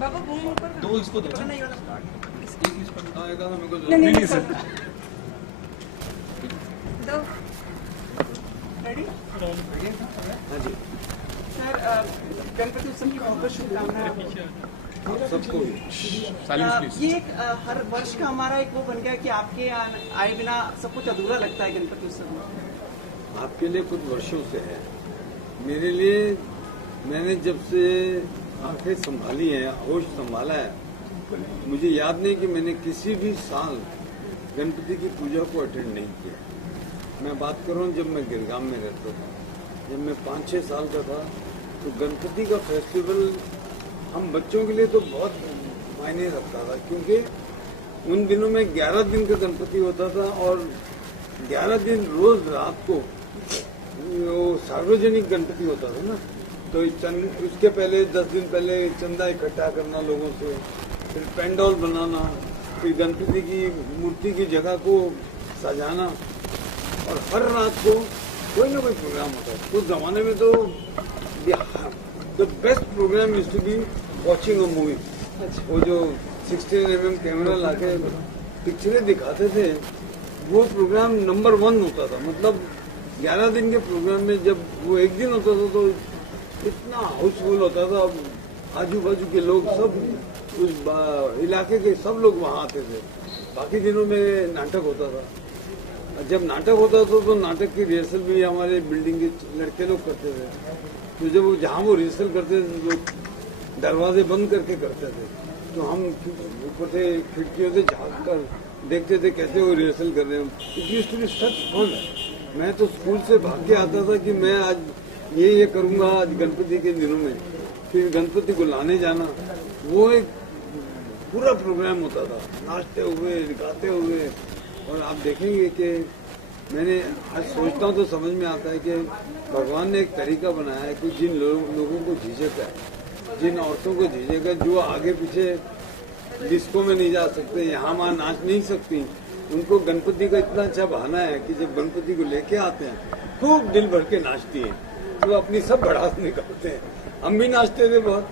बाबा घूम ऊपर दो इसको दो नहीं नहीं सर दो रेडी हाँ जी सर गणपति उत्सव की बहुत बहुत शुभकामनाएं सबको ये एक हर वर्ष का हमारा एक वो बन गया कि आपके आए बिना सब कुछ अधूरा लगता है गणपति उत्सव में। आपके लिए कुछ वर्षों से है, मेरे लिए मैंने जब से आंखें संभाली हैं, होश संभाला है, मुझे याद नहीं कि मैंने किसी भी साल गणपति की पूजा को अटेंड नहीं किया। मैं बात कर रहा हूँ जब मैं गिरगाम में रहता था, जब मैं 5-6 साल का था, तो गणपति का फेस्टिवल हम बच्चों के लिए तो बहुत मायने रखता था, क्योंकि उन दिनों में 11 दिन का गणपति होता था और 11 दिन रोज रात को वो सार्वजनिक गणपति होता था ना, तो उसके पहले 10 दिन पहले चंदा इकट्ठा करना लोगों से, फिर पेंडॉल बनाना, फिर गणपति की मूर्ति की जगह को सजाना, और हर रात को कोई ना कोई प्रोग्राम होता है। उस जमाने में तो the best program used to be watching a movie. वो जो 16mm कैमरा लाके पिक्चरें दिखाते थे, वो प्रोग्राम नंबर 1 होता था। मतलब 11 दिन के प्रोग्राम में जब वो एक दिन होता था तो इतना हाउसफुल होता था, आजू बाजू के लोग सब, उस इलाके के सब लोग वहाँ आते थे। बाकी दिनों में नाटक होता था। जब नाटक होता था तो नाटक की रिहर्सल भी हमारे बिल्डिंग के लड़के लोग करते थे। तो जब जहाँ वो रिहर्सल करते थे तो दरवाजे बंद करके करते थे, तो हम ऊपर से खिड़कियों से झाँक कर देखते थे कैसे वो रिहर्सल कर रहे हैं। It used to be such fun. मैं तो स्कूल से भाग के आता था कि मैं आज ये करूँगा आज गणपति के दिनों में, फिर गणपति को लाने जाना, वो एक पूरा प्रोग्राम होता था, नाचते हुए गाते हुए। और आप देखेंगे कि मैंने आज सोचता हूँ तो समझ में आता है कि भगवान ने एक तरीका बनाया है कि जिन लोगों को झिझक है, जिन औरतों को झिझक है, जो आगे पीछे डिस्को में नहीं जा सकते, यहाँ वहाँ नाच नहीं सकती, उनको गणपति का इतना अच्छा बहाना है कि जब गणपति को लेके आते हैं खूब दिल भर के नाचती हैं, तो अपनी सब भड़ास निकालते हैं। हम भी नाचते थे बहुत।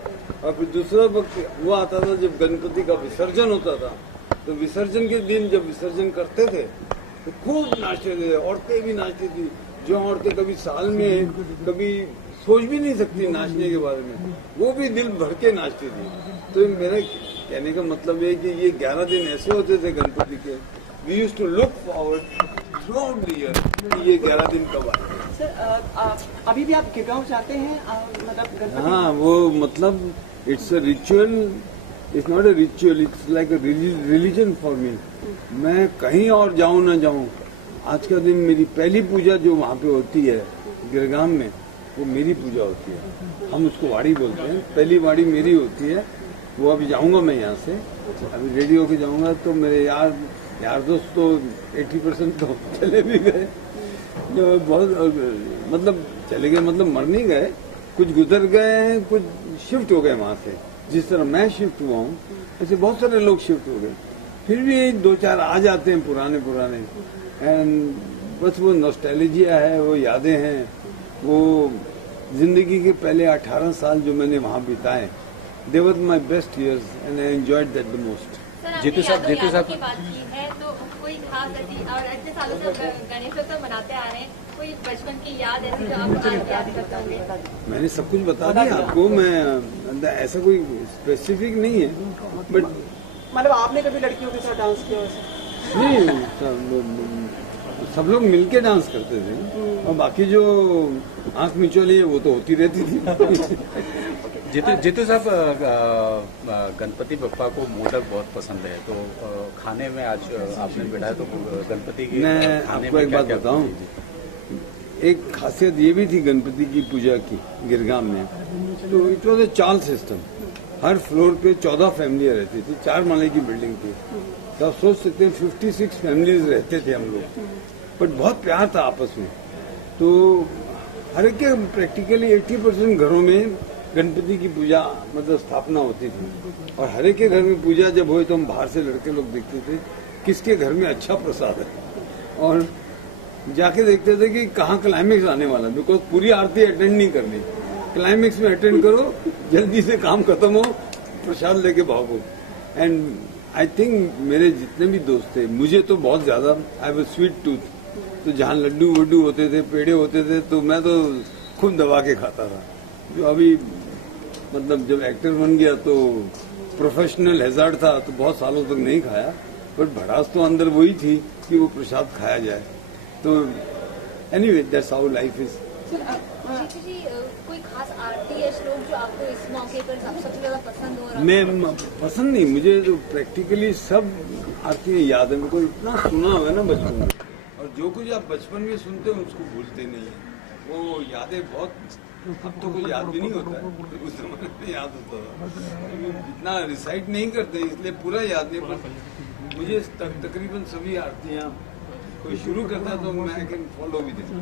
और फिर दूसरा वक्त वो आता था जब गणपति का विसर्जन होता था, तो विसर्जन के दिन जब विसर्जन करते थे तो खूब नाचते थे, औरतें भी नाचती थी। जो औरतें कभी साल में कभी सोच भी नहीं सकती नाचने के बारे में, वो भी दिल भर के नाचती थी। तो मेरा कहने का मतलब है कि ये 11 दिन ऐसे होते थे गणपति के, we used to look forward throughout the year कि ये 11 दिन कब आए। सर अभी भी आप गिरगांव जाते हैं मतलब गणपति? हाँ, वो मतलब it's a ritual, it's not a ritual, it's like a religion for me. मैं कहीं और जाऊं ना जाऊं, आज का दिन मेरी पहली पूजा जो वहाँ पे होती है गिरगाम में, वो मेरी पूजा होती है। हम उसको वाड़ी बोलते हैं, पहली वाड़ी मेरी होती है। वो अभी जाऊंगा मैं यहाँ से, अभी रेडी होके जाऊंगा, तो मेरे यार दोस्त तो 80% तो चले भी गए, बहुत मतलब चले गए, मतलब मर नहीं गए, कुछ गुजर गए, कुछ शिफ्ट हो गए वहाँ से। जिस तरह मैं शिफ्ट हुआ हूँ ऐसे बहुत सारे लोग शिफ्ट हो गए। फिर भी 2-4 आ जाते हैं पुराने, एंड बस वो नॉस्टैल्जिया है, वो यादें हैं, वो जिंदगी के पहले 18 साल जो मैंने वहाँ बिताए, they were my best years and I enjoyed that the most. Jitu साहब की बात की है तो कोई खास और इतने सालों से गणेशोत्सव मनाते आ रहे हैं, कोई बचपन की याद ऐसी जो आप आज याद करते होंगे? मैंने सब कुछ बता दिया आपको, मैं ऐसा कोई स्पेसिफिक नहीं है, बट मतलब आपने कभी लड़कियों के साथ डांस किया वैसे? नहीं, सब लोग मिलके डांस करते थे, और बाकी जो आंख मिचौली है वो तो होती रहती थी। जीतू साहब, गणपति बप्पा को मोदक बहुत पसंद है, तो खाने में आज आपने बैठाया तो गणपति की मैं आपको एक बात बताऊं, एक खासियत ये भी थी गणपति की पूजा की गिरगाम में, तो इट वॉज ए चाल सिस्टम। हर फ्लोर पे 14 फैमिलियां रहती थी, 4 माले की बिल्डिंग थी, तो आप सोच सकते हैं 56 फैमिलीज रहते थे हम लोग, बट बहुत प्यार था आपस में। तो हर एक के प्रैक्टिकली 80% घरों में गणपति की पूजा मतलब स्थापना होती थी, और हर एक के घर में पूजा जब हुई तो हम बाहर से लड़के लोग देखते थे किसके घर में अच्छा प्रसाद है, और जाके देखते थे कि कहाँ क्लाइमेक्स आने वाला, बिकॉज पूरी आरती अटेंड नहीं करनी, क्लाइमेक्स में अटेंड करो, जल्दी से काम खत्म हो, प्रसाद लेके भागो। एंड आई थिंक मेरे जितने भी दोस्त थे, मुझे तो बहुत ज्यादा, I have a sweet tooth, तो जहाँ लड्डू वड्डू होते थे, पेड़े होते थे, तो मैं तो खूब दबा के खाता था। जो अभी मतलब जब एक्टर बन गया तो प्रोफेशनल हैजार्ड था, तो बहुत सालों तक नहीं खाया, बट भड़ास तो अंदर वही थी कि वो प्रसाद खाया जाए। तो anyway that's how life is. Jitu ji, कोई खास आरती या श्लोक जो आपको इस मौके पर सबसे ज्यादा पसंद हो रहा है? मैं पसंद नहीं, मुझे तो प्रैक्टिकली सब आरती याद है, मेरे को इतना सुना हुआ है ना बचपन में, और जो कुछ आप बचपन में सुनते हो उसको भूलते नहीं है। वो यादें बहुत, अब तो कुछ याद भी नहीं होता है, उस जमाने में याद होता था। इतना रिसाइट नहीं करते इसलिए पूरा याद नहीं, पर मुझे तकरीबन सभी आरतियाँ कोई शुरू करता है तो मैं कैन फॉलो भी देता।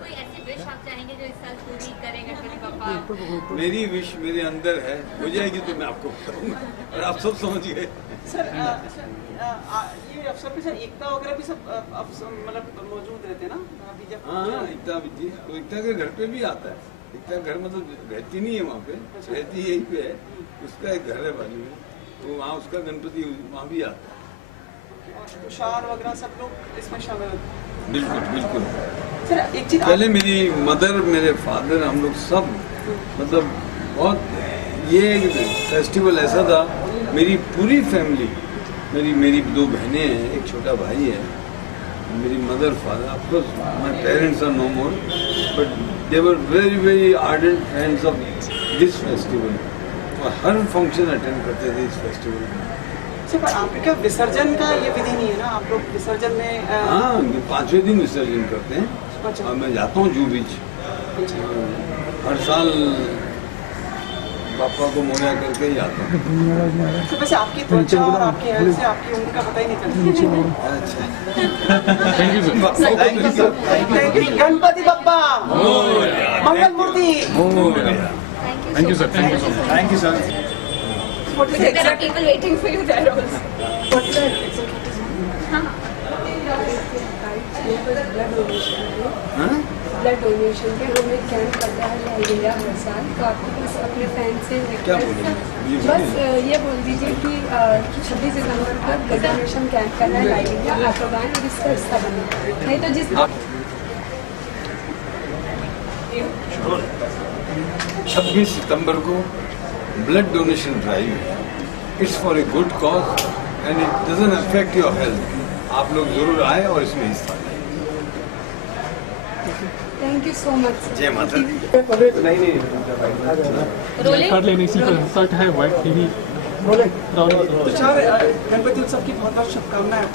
कोई ऐसी विश आप चाहेंगे जो इस साल पूरी करें गणपति बप्पा? मेरी विश मेरे अंदर है, हो जाएगी तो मैं आपको बताऊंगा और आप सब समझ गए। सर ये अवसर पे सर एकता वगैरह भी सब मतलब मौजूद रहते हैं ना अभी जब? हाँ, एकता भी थी, तो एकता के घर पे भी आता है। एकता घर मतलब रहती नहीं है वहाँ पे, रहती यहीं पे है, उसका एक घर है बाजू में, तो वहाँ उसका गणपति वहाँ भी आता है। तुषार वगैरह सब लोग इसमें शामिल होते हैं? बिल्कुल बिल्कुल। सर एक चीज पहले मेरी मदर, मेरे फादर, हम लोग सब मतलब बहुत, ये फेस्टिवल ऐसा था, मेरी पूरी फैमिली, मेरी 2 बहनें हैं, एक छोटा भाई है, मेरी mother father, of course my parents are no more, but they were very very ardent friends of this festival, और हर फंक्शन अटेंड करते थे इस फेस्टिवल में। पर आपका विसर्जन का ये विधि नहीं है ना, आप लोग विसर्जन में? हाँ, 5वें दिन विसर्जन करते हैं, और मैं जाता हूँ जू बीच हर साल, पापा को मोया करके ही आता हूँ। तो वैसे आपकी त्वचा और आपकी हेल्थ से आपकी उम्र का पता ही नहीं चलता। अच्छा, thank you. Ganpati Bappa Mangal Murti. Thank you sir, thank you sir. Because there are people waiting for you there also. Blood donation के हमें कैंप करता है लाइव इंडिया हर साल, तो आपको बस अपने फैन से क्या रिक्वेस्ट, बस ये बोल दीजिए कि 26 दिसंबर को ब्लड डोनेशन कैंप करना है लाइव इंडिया, आप लोग आएँ और इसका हिस्सा बने। नहीं तो जिस 26 सितंबर को ब्लड डोनेशन ड्राइव है, it's for a good cause and it doesn't affect your health. आप लोग जरूर आए और इसमें हिस्सा लें। Thank you so much. जय माता दी। कर लेने इसी पर शर्ट है व्हाइट टीवी। तुषार, गणपति उत्सव की बहुत बहुत शुभकामनाएं।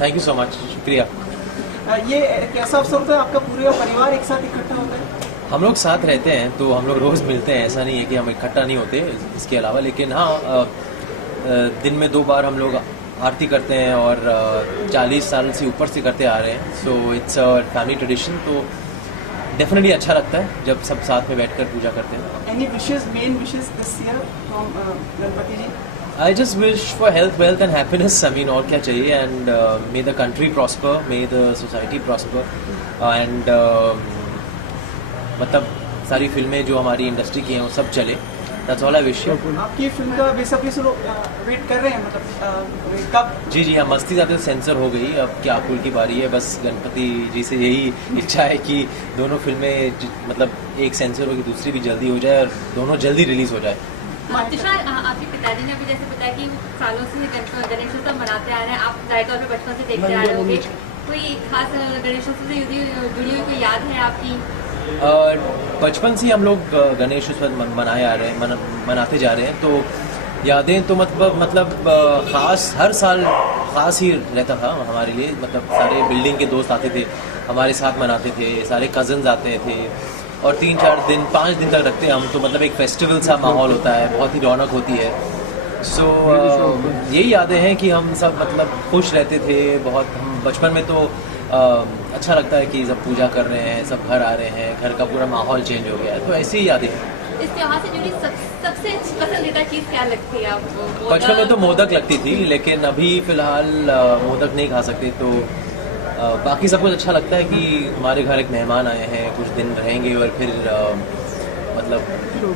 थैंक यू सो मच, शुक्रिया। ये कैसा अवसर होता है, आपका पूरे परिवार एक साथ इकट्ठा होता है? हम लोग साथ रहते हैं तो हम लोग रोज़ मिलते हैं, ऐसा नहीं है कि हम इकट्ठा नहीं होते इसके अलावा, लेकिन हाँ दिन में 2 बार हम लोग आरती करते हैं और 40 साल से ऊपर से करते आ रहे हैं, so it's a family tradition, तो डेफिनेटली अच्छा लगता है जब सब साथ में बैठकर पूजा करते हैं। Any wishes, main wishes this year from Ganpati ji? I just wish for health, wealth and happiness. I mean, और क्या चाहिए, and may the country prosper, may the society prosper, and मतलब सारी फिल्में जो हमारी इंडस्ट्री की हैं वो सब चले। That's all I wish you. आपकी फिल्म का बेसब्री से लोग वेट कर रहे हैं, मतलब कब? जी जी, हाँ, मस्ती जाते सेंसर हो गई, अब क्या फूल की बारी है। बस गणपति जी से यही इच्छा है कि दोनों फिल्में मतलब एक सेंसर हो कि दूसरी भी जल्दी हो जाए और दोनों जल्दी रिलीज हो जाए। तुषार, आपके पिताजी ने अभी जैसे बताया कि सालों से गणेशोत्सव मनाते आ रहे हैं, आप जाहिर तौर पर बचपन से देखते आ रहे होंगे, कोई खास गणेशोत्सव से जुड़ी हुई कोई याद है आपकी? बचपन से हम लोग गणेशोत्सव मनाते जा रहे हैं, तो यादें तो मतलब खास हर साल खास ही रहता था हमारे लिए। मतलब सारे बिल्डिंग के दोस्त आते थे, हमारे साथ मनाते थे, सारे कजन्स आते थे और 3-4 दिन 5 दिन तक रखते हैं हम, तो मतलब एक फेस्टिवल सा माहौल होता है, बहुत ही रौनक होती है। सो यही यादें हैं कि हम सब मतलब खुश रहते थे बहुत। हम बचपन में तो अच्छा लगता है कि सब पूजा कर रहे हैं, सब घर आ रहे हैं, घर का पूरा माहौल चेंज हो गया है, तो ऐसी ही यादें हैं। इस त्योहार से जुड़ी सबसे पसंदीदा चीज़ क्या लगती है आपको? बचपन में तो मोदक लगती थी, लेकिन अभी फिलहाल मोदक नहीं खा सकते, तो बाकी सब कुछ अच्छा लगता है कि हमारे घर एक मेहमान आए हैं, कुछ दिन रहेंगे और फिर मतलब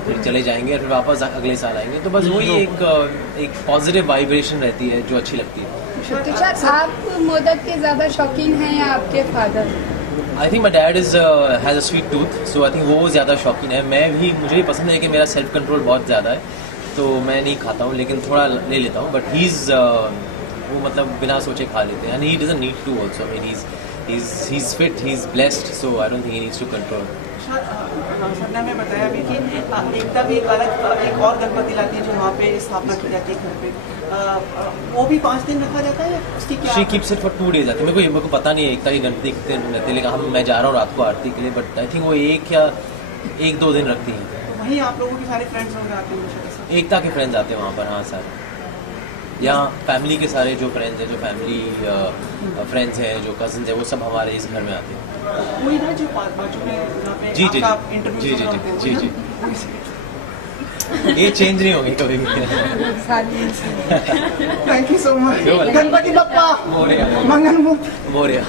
फिर चले जाएंगे और फिर वापस अगले साल आएंगे। तो बस वही एक पॉजिटिव वाइब्रेशन रहती है जो अच्छी लगती है। तुषार, आप मोदक के ज्यादा शौकीन हैं या आपके father? I think my dad has a sweet tooth, so I think वो ज़्यादा शौकीन है। मुझे भी पसंद है कि मेरा सेल्फ कंट्रोल बहुत ज़्यादा है, तो मैं नहीं खाता हूँ, लेकिन थोड़ा ले लेता हूँ। बट वो मतलब बिना सोचे खा लेते हैं, and he doesn't need to also. I mean he is fit, he is blessed, so I don't think he needs to control. Sarna ने बताया भी कि एकता भी एक और गणपति लाती है जो वहाँ पे स्थापना की जाती है घर पे, वो भी 5 दिन रखा जाता है उसकी क्या? She keeps it for 2 days। मेरे को पता नहीं है एकता की गणपति कितने दिन रहते हैं, लेकिन मैं जा रहा हूँ रात को आरती के लिए, बट आई थिंक वो 1 या 2 दिन रखती हैं। तो वहीं आप लोगों के सारे फ्रेंड्स लोग आते हैं? एकता के फ्रेंड्स आते हैं वहाँ पर, हाँ सारे। यहाँ फैमिली के सारे जो फ्रेंड्स हैं, जो फैमिली फ्रेंड्स हैं, जो कजन्स हैं, वो सब हमारे इस घर में आते हैं। वही ना जो बाजू में जहाँ पे जी जी आपका इंटरव्यू जी जी। ये चेंज नहीं होगी कभी भी। Thank you so much. Ganpati Bappa मोरया, मंगल मूर्ति मोरया।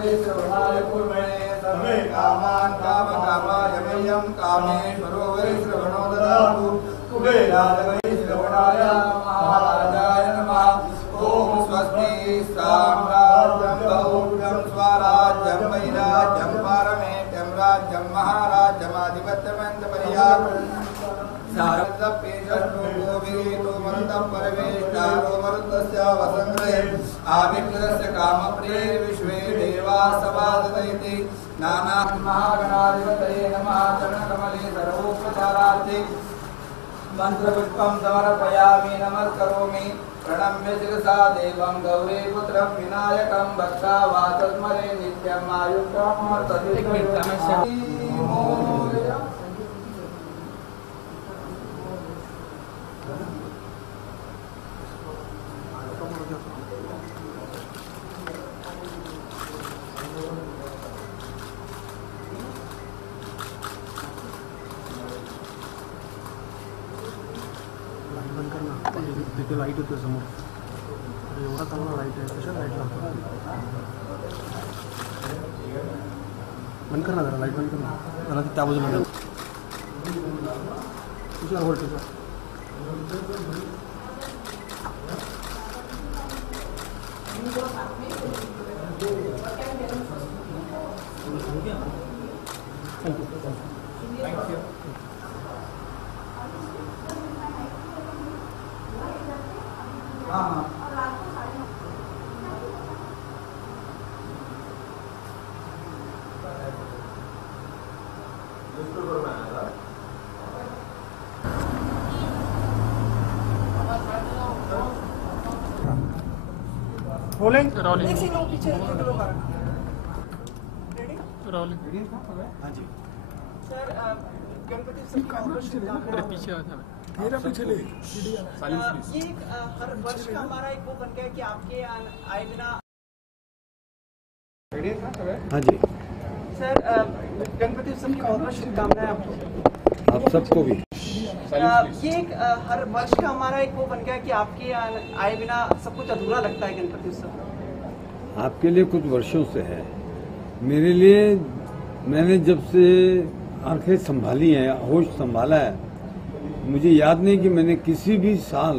वै श्रवणाय कुर्मणे सर्वे कामान् कामकामाय मह्यं कामेश्वरो वै श्रवणो ददातु कुबेराय वै श्रवणाय महाराजाय नमः। ओम स्वस्ति साम्राज्यं गौरवं स्वराज्यं वैराज्यं पारमेत्यं राज्यं महाराज्यमाधिपत्यमन्तपर्याप्तं सारदपेजष्टो मरुतं परमेष्टारो मरुतस्य वसङ्ग्रहे आविष्कृतस्य कामप्रिये विश्वे देवा सभादयति नाना महागणाधिपतये नमः। चरणकमले सर्वोपचारार्थे मंत्रपुष्पं समर्पयामि नमस्करोमि प्रणम्य शिरसा देवं गौरी पुत्रं विनायकं भक्ता वाचस्मरे नित्यं आयुष्कामर्तति। तिथे लाईट होते समोर एवढा चांगला लाईट आहे कशा लाईट लागतो बंद कर ना जरा लाईट बंद कर ना जरा त्या बाजूला तुझ्या आवड तुझा थँक्यू रोलिंग रोलिंग हाँ जी सर गणपति उत्सव की बहुत शुभकामनाएं। पीछे आता है ये हर वर्ष का हमारा एक वो बन गया कि आपके आए बिना। हाँ जी सर गणपति उत्सव की बहुत बहुत शुभकामनाएं आपको, आप सबको भी। ये एक हर वर्ष का हमारा एक वो बन गया कि आपके आए बिना सब कुछ अधूरा लगता है गणपति उत्सव। आपके लिए कुछ वर्षों से है, मेरे लिए मैंने जब से आंखें संभाली हैं, होश संभाला है, मुझे याद नहीं कि मैंने किसी भी साल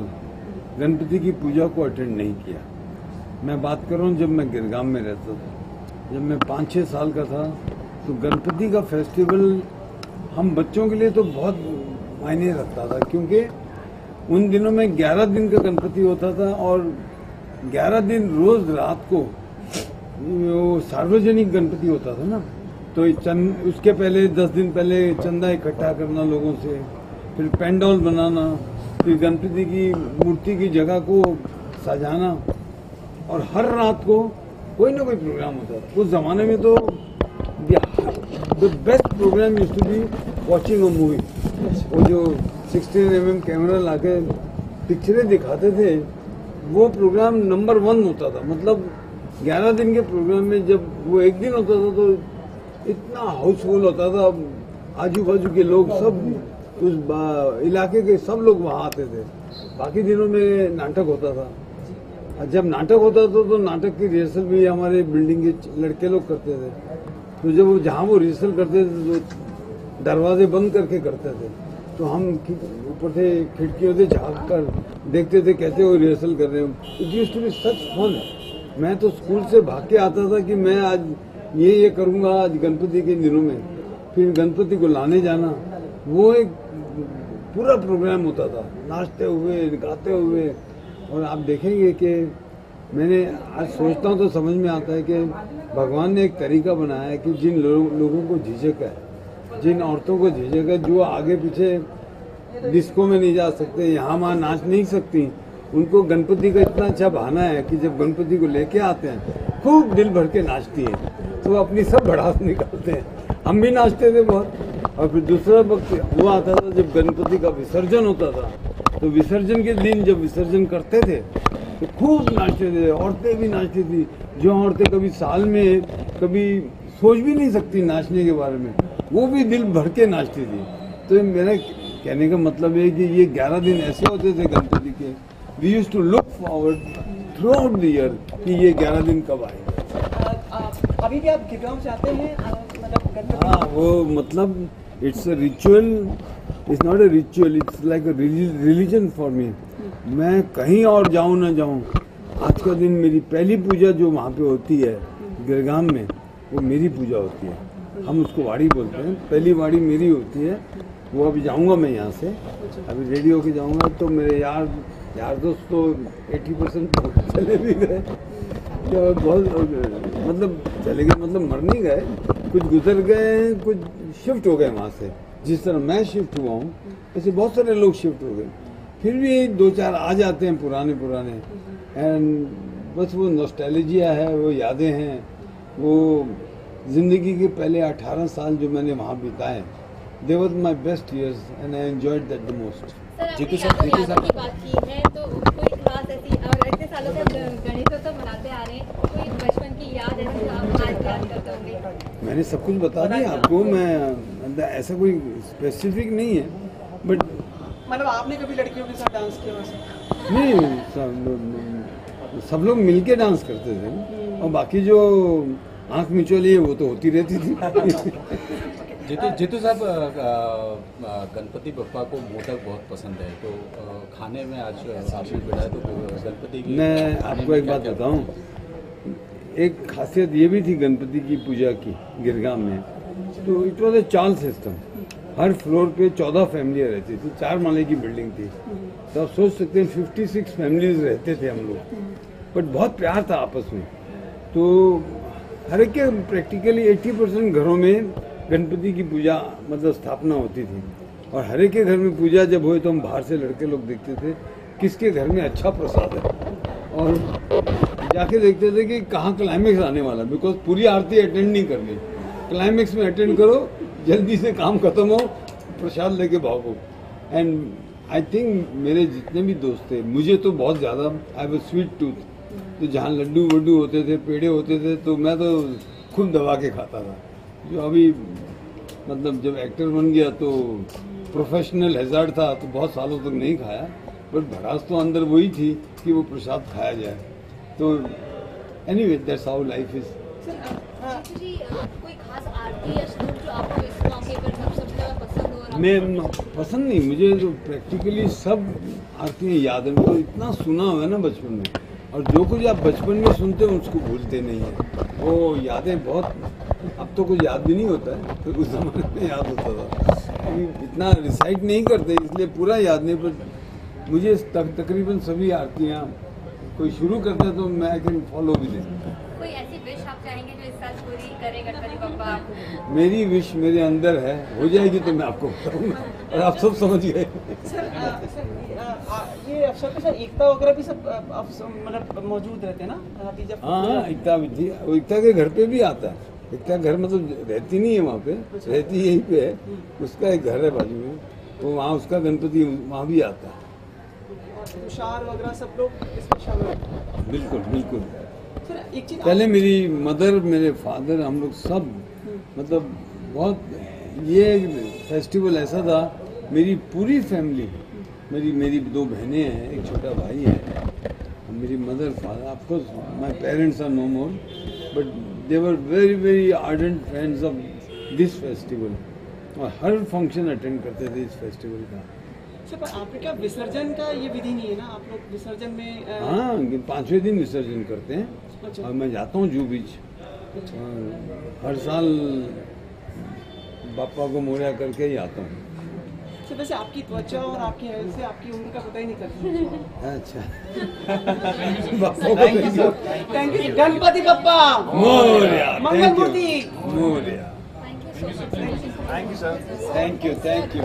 गणपति की पूजा को अटेंड नहीं किया। मैं बात कर रहा हूँ जब मैं गिरगाम में रहता था, जब मैं 5-6 साल का था, तो गणपति का फेस्टिवल हम बच्चों के लिए तो बहुत मायने रखता था, क्योंकि उन दिनों में 11 दिन का गणपति होता था और 11 दिन रोज रात को वो सार्वजनिक गणपति होता था ना, तो उसके पहले 10 दिन पहले चंदा इकट्ठा करना लोगों से, फिर पेंडॉल बनाना, फिर गणपति की मूर्ति की जगह को सजाना, और हर रात को कोई ना कोई प्रोग्राम होता था। उस जमाने में तो the best program used to be watching a movie. वो जो 16mm कैमरा लाके पिक्चरें दिखाते थे, वो प्रोग्राम नंबर 1 होता था। मतलब 11 दिन के प्रोग्राम में जब वो एक दिन होता था तो इतना हाउसफुल होता था, आजू बाजू के लोग सब, उस इलाके के सब लोग वहाँ आते थे। बाकी दिनों में नाटक होता था, जब नाटक होता था तो नाटक की रिहर्सल भी हमारे बिल्डिंग के लड़के लोग करते थे। तो जब जहाँ वो रिहर्सल करते थे तो दरवाजे बंद करके करते थे, तो हम ऊपर से खिड़कियों से झाँक कर देखते थे कैसे वो रिहर्सल कर रहे हो। It used to be such fun. मैं तो स्कूल से भाग के आता था कि मैं आज ये करूँगा आज गणपति के दिनों में, फिर गणपति को लाने जाना, वो एक पूरा प्रोग्राम होता था, नाचते हुए गाते हुए। और आप देखेंगे कि मैंने आज सोचता हूँ तो समझ में आता है कि भगवान ने एक तरीका बनाया है कि जिन लोगों को झिझक है, जिन औरतों को झिझक है, जो आगे पीछे डिस्को में नहीं जा सकते, यहाँ वहाँ नाच नहीं सकती, उनको गणपति का इतना अच्छा बहाना है कि जब गणपति को लेके आते हैं खूब दिल भर के नाचती है, तो अपनी सब भड़ास निकालते हैं। हम भी नाचते थे बहुत। और फिर दूसरा वक्त वो आता था जब गणपति का विसर्जन होता था, तो विसर्जन के दिन जब विसर्जन करते थे तो खूब नाचते थे, औरतें भी नाचती थी। जो औरतें कभी साल में कभी सोच भी नहीं सकती नाचने के बारे में, वो भी दिल भर के नाचती थी। तो मेरा कहने का मतलब है कि ये 11 दिन ऐसे होते थे गणपति के, we used to look forward throughout the year कि ये 11 दिन कब आएगा। अभी भी आप गिरगांव जाते हैं मतलब गणपति? हाँ, वो मतलब it's a ritual, it's not a ritual, it's like a religion for me. मैं कहीं और जाऊँ ना जाऊँ, आज का दिन मेरी पहली पूजा जो वहाँ पे होती है गिरगांव में, वो मेरी पूजा होती है। हम उसको वाड़ी बोलते हैं, पहली वाड़ी मेरी होती है। वो अभी जाऊँगा मैं यहाँ से, अभी रेडी होके जाऊँगा, तो मेरे यार दोस्त तो 80% चले भी गए, तो बहुत मतलब चले गए, मतलब मर नहीं गए, कुछ गुजर गए, कुछ शिफ्ट हो गए वहाँ से। जिस तरह मैं शिफ्ट हुआ हूँ ऐसे बहुत सारे लोग शिफ्ट हो गए, फिर भी 2-4 आ जाते हैं पुराने एंड बस वो नॉस्टैल्जिया है, वो यादें हैं, वो ज़िंदगी के पहले 18 साल जो मैंने वहाँ बिताए, they was my best years and I enjoyed that the most. Jitu साहब की बात की है तो कोई खास ऐसी, और इतने सालों से गणेशोत्सव मनाते आ रहे हैं, कोई बचपन की याद ऐसी जो आप आज याद करते होंगे? मैंने सब कुछ बता दिया आपको, मैं ऐसा कोई स्पेसिफिक नहीं है, बट मतलब आपने कभी लड़कियों के साथ डांस किया वैसे? नहीं, सब लोग मिलके डांस करते थे ना, और बाकी जो आँख मिचौली है वो तो होती रहती थी। जीतू साहब, गणपति बप्पा को मोदक बहुत पसंद है, तो खाने में आज आपने बिठाया तो गणपति की, मैं आपको एक बात बताऊं, एक खासियत ये भी थी गणपति की पूजा की गिरगांव में, तो इट वॉज ए चाल सिस्टम। हर फ्लोर पे 14 फैमिलियाँ रहती थी, 4 माले की बिल्डिंग थी, तो आप सोच सकते हैं 56 फैमिलीज रहते थे हम लोग, बट बहुत प्यार था आपस में। तो हर एक के प्रैक्टिकली 80% घरों में गणपति की पूजा मतलब स्थापना होती थी, और हर एक के घर में पूजा जब हुई तो हम बाहर से लड़के लोग देखते थे किसके घर में अच्छा प्रसाद है, और जाके देखते थे कि कहाँ क्लाइमेक्स आने वाला, बिकॉज पूरी आरती अटेंड नहीं करनी, क्लाइमेक्स में अटेंड करो, जल्दी से काम खत्म हो, प्रसाद लेके भागो। एंड आई थिंक मेरे जितने भी दोस्त थे, मुझे तो बहुत ज़्यादा, I have a sweet tooth, तो जहाँ लड्डू वड्डू होते थे, पेड़े होते थे, तो मैं तो खुद दबा के खाता था। जो अभी मतलब जब एक्टर बन गया तो प्रोफेशनल हैजार्ड था, तो बहुत सालों तक नहीं खाया, बट भड़ास तो अंदर वही थी कि वो प्रसाद खाया जाए। तो anyway that's how life is. जी, कोई खास आरती या श्लोक जो आपको इस मौके पर सबसे ज़्यादा पसंद हो? मैं पसंद नहीं, मुझे तो प्रैक्टिकली सब आरतियाँ याद है, तो इतना सुना हुआ है ना बचपन में, और जो कुछ आप बचपन में सुनते हो उसको भूलते नहीं है, वो यादें बहुत, अब तो कुछ याद भी नहीं होता है, तो उस ज़माने में याद होता था। अभी इतना रिसाइट नहीं करते इसलिए पूरा याद नहीं, पर मुझे तकरीबन सभी आरतियाँ कोई शुरू करते हैं तो मैं आई कैन फॉलो भी नहीं। कोई ऐसी विश आप चाहेंगे जो इस साल पूरी करें गणपति बप्पा? मेरी विश मेरे अंदर है, हो जाएगी तो मैं आपको बताऊंगा, और आप सब समझ गए। ये अवसर पे सर एकता वगैरह भी सब मतलब मौजूद रहते हैं ना? जब हाँ, एकता भी थी, एकता के घर पे भी आता है। एकता घर मतलब रहती नहीं है वहाँ पे, रहती यहीं पे है, उसका एक घर है बाजू में, तो वहाँ उसका गणपति वहाँ भी आता है। तुषार वगैरह सब लोग इसमें शामिल हैं? बिल्कुल बिल्कुल। सर एक चीज पहले मेरी मदर, मेरे फादर, हम लोग सब मतलब बहुत, ये फेस्टिवल ऐसा था, मेरी पूरी फैमिली, मेरी 2 बहनें हैं, एक छोटा भाई है, मेरी mother, father, of course my parents are no more, but they were very very ardent friends of this festival, और हर फंक्शन अटेंड करते थे इस फेस्टिवल का। पर आपके क्या विसर्जन का ये विधि नहीं है ना? आप लोग विसर्जन में हाँ, 5वें दिन विसर्जन करते हैं। अच्छा। और मैं जाता हूँ जू बीच, हर साल बापा को मोरिया करके ही आता हूँ। तो वैसे आपकी त्वचा और आपकी हेल्थ से आपकी उम्र का पता ही नहीं करता। अच्छा, thank you. Ganpati Bappa Morya, Mangal Murti Morya. Thank you so much. Thank you, sir. Thank you.